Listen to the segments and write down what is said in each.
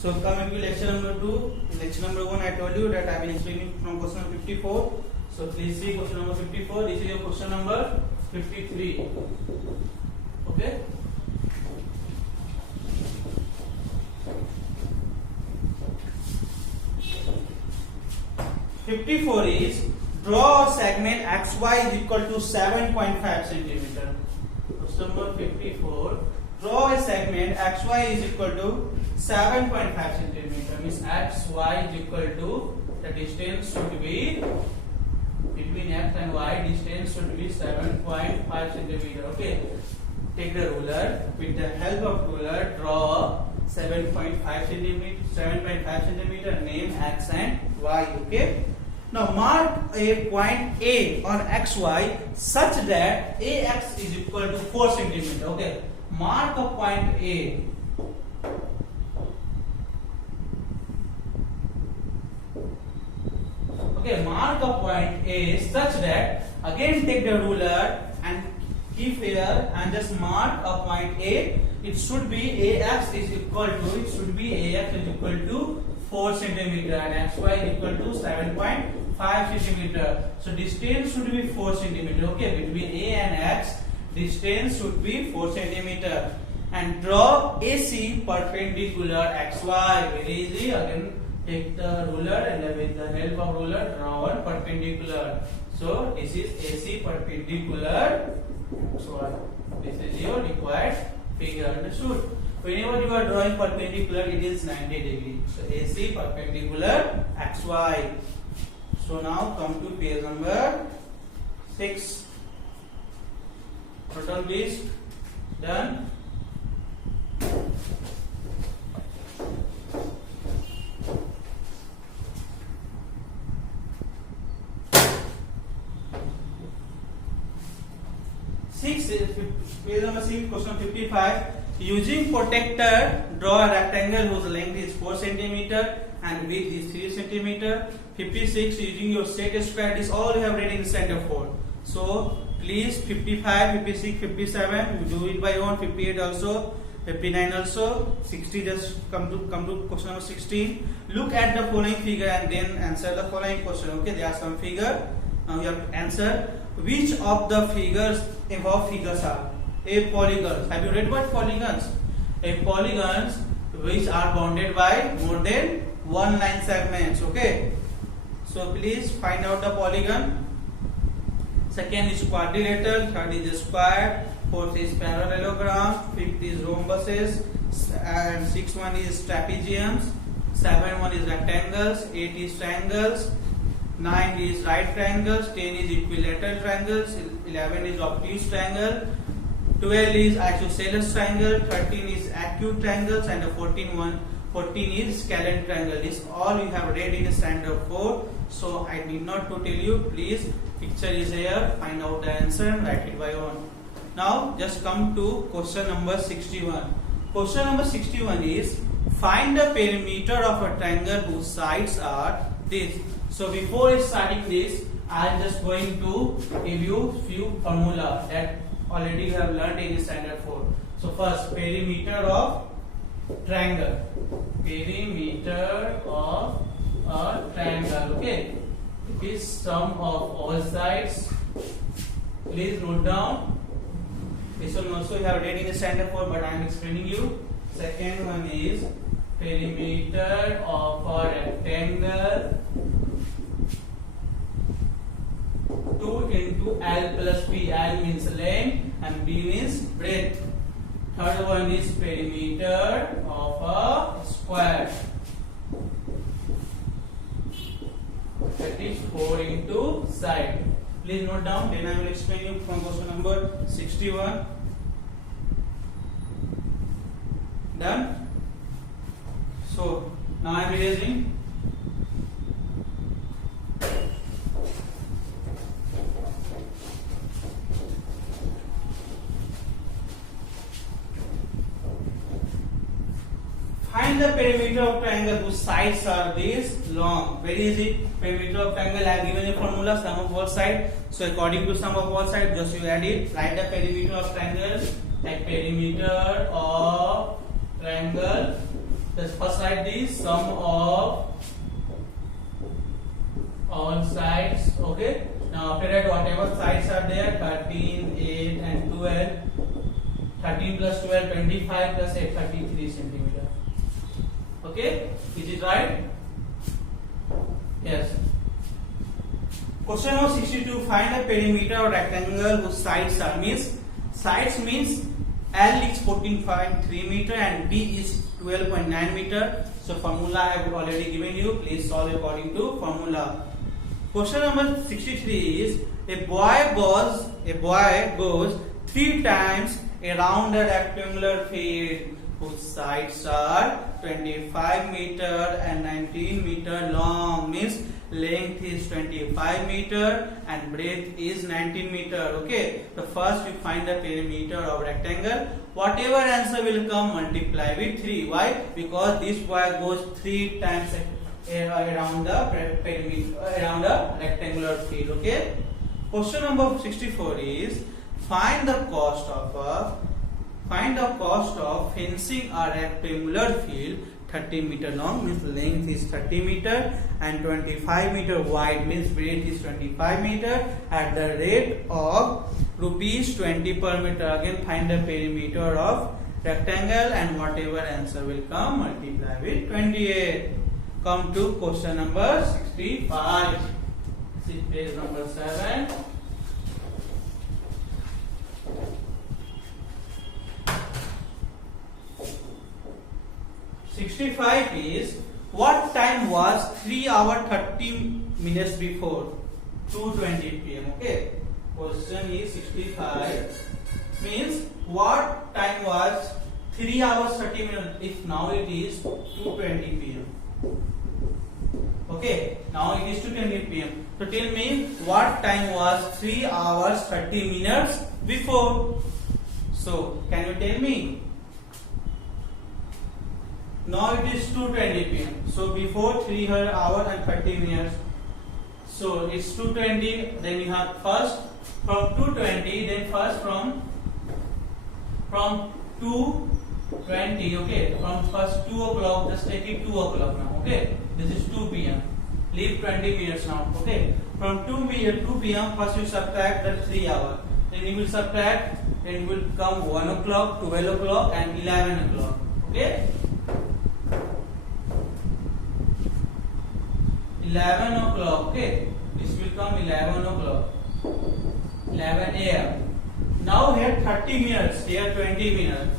So coming to lecture number 2, lecture number 1 I told you that I will explaining from question number 54. So please see question number 54. This is your question number 53. Okay. (54) is draw a segment XY is equal to 7.5 centimeter. Question number 54. Draw a segment XY is equal to 7.5 centimeter. Means XY is equal to the distance should be between X and Y. Distance should be 7.5 centimeter. Okay. Take the ruler. With the help of ruler, draw 7.5 centimeter. Name X and Y. Okay. Now mark a point A on XY such that AX is equal to 4 centimeter. Okay. Mark a point A. Okay, mark a point A such that, again take the ruler and keep here and just mark a point A. It should be AX is equal to 4 centimeter and XY is equal to 7.5 centimeter. So distance should be 4 centimeter. Okay, between A and X, distance should be 4 centimeter. And draw AC perpendicular XY. Very easy. Again, take the ruler and with the help of ruler, draw one perpendicular. So this is AC perpendicular XY. This is your required figure. Understood? Whenever you are drawing perpendicular, it is 90 degrees. So AC perpendicular XY. So now come to page number 6. Total please. Done. Page number 6, question 55. Using protector, draw a rectangle whose length is 4 cm and width is 3 cm. 56. Using your set square, this all you have read in center 4. So please 55, 56, 57, you do it by own. 58 also, 59 also, 60. Just come to question number 16. Look at the following figure and then answer the following question. Okay, there are some figure. Now you have to answer. Which of the figures above figures are a polygons? Have you read what polygons? A polygons which are bounded by more than one line segments. Okay. So please find out the polygon. Second is quadrilateral, third is a square, fourth is parallelogram, fifth is rhombuses, and sixth one is trapeziums, seventh one is rectangles, 8 is triangles, 9 is right triangles, 10 is equilateral triangles, 11 is obtuse triangle, 12 is isosceles triangle, 13 is acute triangles, and the 14 is scalene triangle. This all you have read in standard 4. So I need not to tell you. Please, picture is here. Find out the answer and write it by own. Now just come to question number 61. Question number 61 is find the perimeter of a triangle whose sides are this. So before starting this, I am just going to give you few formula that already you have learned in standard 4. So first, perimeter of triangle. Perimeter of a triangle. Okay, it is sum of all sides. Please note down. This one also you have read in standard 4, but I am explaining you. Second one is perimeter of a rectangle. 2 into L plus P. L means length and P means breadth. Third one is perimeter of a square. That is 4 into side. Please note down. Then I will explain you from question number 61. Done. So now I am erasing. Find the perimeter of triangle whose sides are this long. Very easy. Perimeter of triangle, I have given a formula, sum of all sides. So according to sum of all sides, just you add it. Write the perimeter of triangle. Like perimeter of triangle Let's first write this sum of all sides. Okay. Now after that, whatever sides are there, 13, 8 and 12. 13 plus 12, 25 plus 8, 33 centimeter. Okay. Is it right? Yes. Question number 62. Find a perimeter of rectangle whose sides are sides means L is 14.3 meter and B is 12.9 meter. So formula I have already given you. Please solve according to formula. Question number 63 is a boy goes 3 times around a rectangular field whose sides are 25 meter and 19 meter long, means length is 25 meter and breadth is 19 meter. Okay, so first you find the perimeter of rectangle. Whatever answer will come, multiply with 3. Why? Because this boy goes 3 times around the perimeter, around a rectangular field. Okay. Question number 64 is find the cost of fencing a rectangular field 30 meter long, means length is 30 meter and 25 meter wide, means breadth is 25 meter at the rate of rupees 20 per meter. Again find the perimeter of rectangle and whatever answer will come, multiply with 28. Come to question number 65. This is page number 7. Is what time was 3 hours 30 minutes before 2:20 p.m. Okay. Question is 65 means what time was 3 hours 30 minutes if now it is 2:20 p.m. Okay. Now it is 2:20 p.m. So tell me what time was 3 hours 30 minutes before. So can you tell me? Now it is 2:20 p.m. So before 3 hours and 30 minutes. So it's 2:20. Then you have first from 2:20. Then first from 2:20. Okay. From first 2 o'clock. Just take it 2 o'clock now. Okay. This is 2 p.m. Leave 20 minutes now. Okay. From 2 p.m. First you subtract the 3 hours. Then you will subtract. Then it will come 1 o'clock, 12 o'clock, and 11 o'clock. Okay. 11 o'clock. Okay. This will come 11 o'clock. 11 a.m. Now here 30 minutes. Here 20 minutes.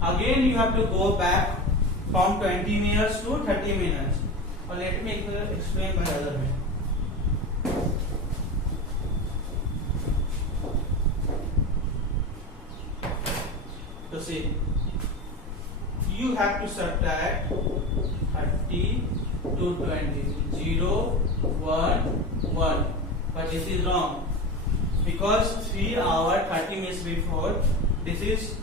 Again you have to go back from 20 minutes to 30 minutes. Or let me explain by other way. So see, you have to subtract 30 to 20. 0, 1, 1. But this is wrong. Because 3 hours 30 minutes before, this is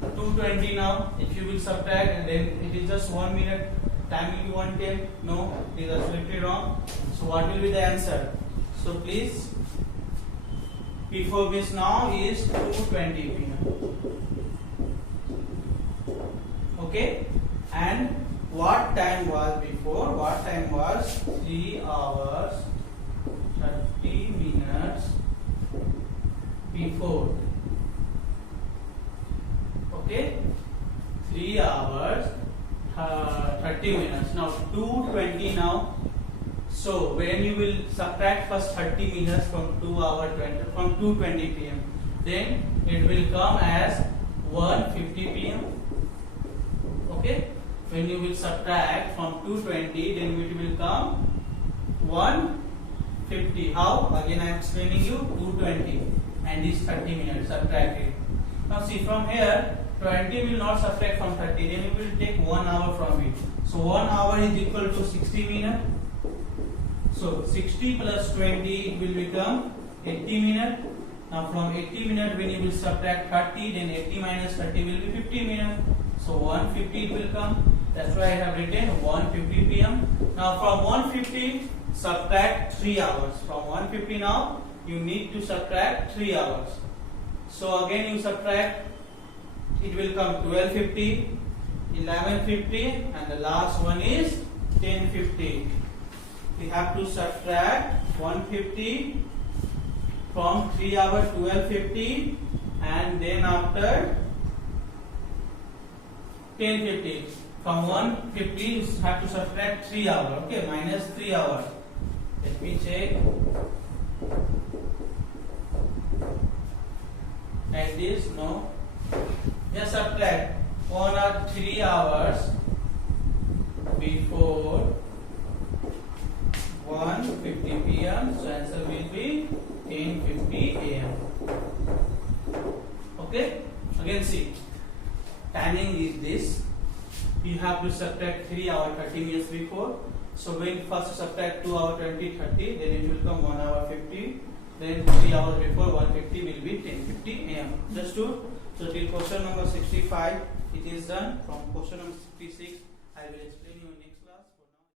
2:20 now. If you will subtract, and then it is just 1 minute, time will be 1:10. No, it is absolutely wrong. So what will be the answer? So please, before this now is 2:20 p.m. Okay, and what time was before? What time was 3 hours 30 minutes before? Okay, 3 hours 30 minutes. Now 2:20 now. So when you will subtract first 30 minutes from 2:20 p.m. then it will come as 1:50 p.m. Okay. When you will subtract from 2:20, then it will come 1:50. How? Again I am explaining you. 2:20 and this 30 minutes subtracted. Now see, from here 20 will not subtract from 30. Then it will take 1 hour from it. So 1 hour is equal to 60 minutes. So 60 plus 20 it will become 80 minutes. Now from 80 minutes when you will subtract 30, then 80 minus 30 will be 50 minutes. So 150 it will come. That's why I have written 1:50 p.m. Now from 1:50 subtract 3 hours. From 1:50 now you need to subtract 3 hours. So again you subtract, it will come 12:50. 11:50, and the last one is 10:50. We have to subtract 150 from 3 hours 12:50, and then after 10:50. From 150 you have to subtract 3 hours. Okay, minus 3 hours. Let me check. Like this, no. Just subtract 1 or 3 hours before 1:50 p.m. So answer will be 10:50 a.m. Okay. Again, see. Timing is this. You have to subtract 3 hours 30 minutes before. So when first subtract 2 hours 20 30, then it will come 1 hour 50. Then 3 hours before 150 will be 10:50 a.m. Just to so till question number 65 it is done. From question number 66 I will explain you in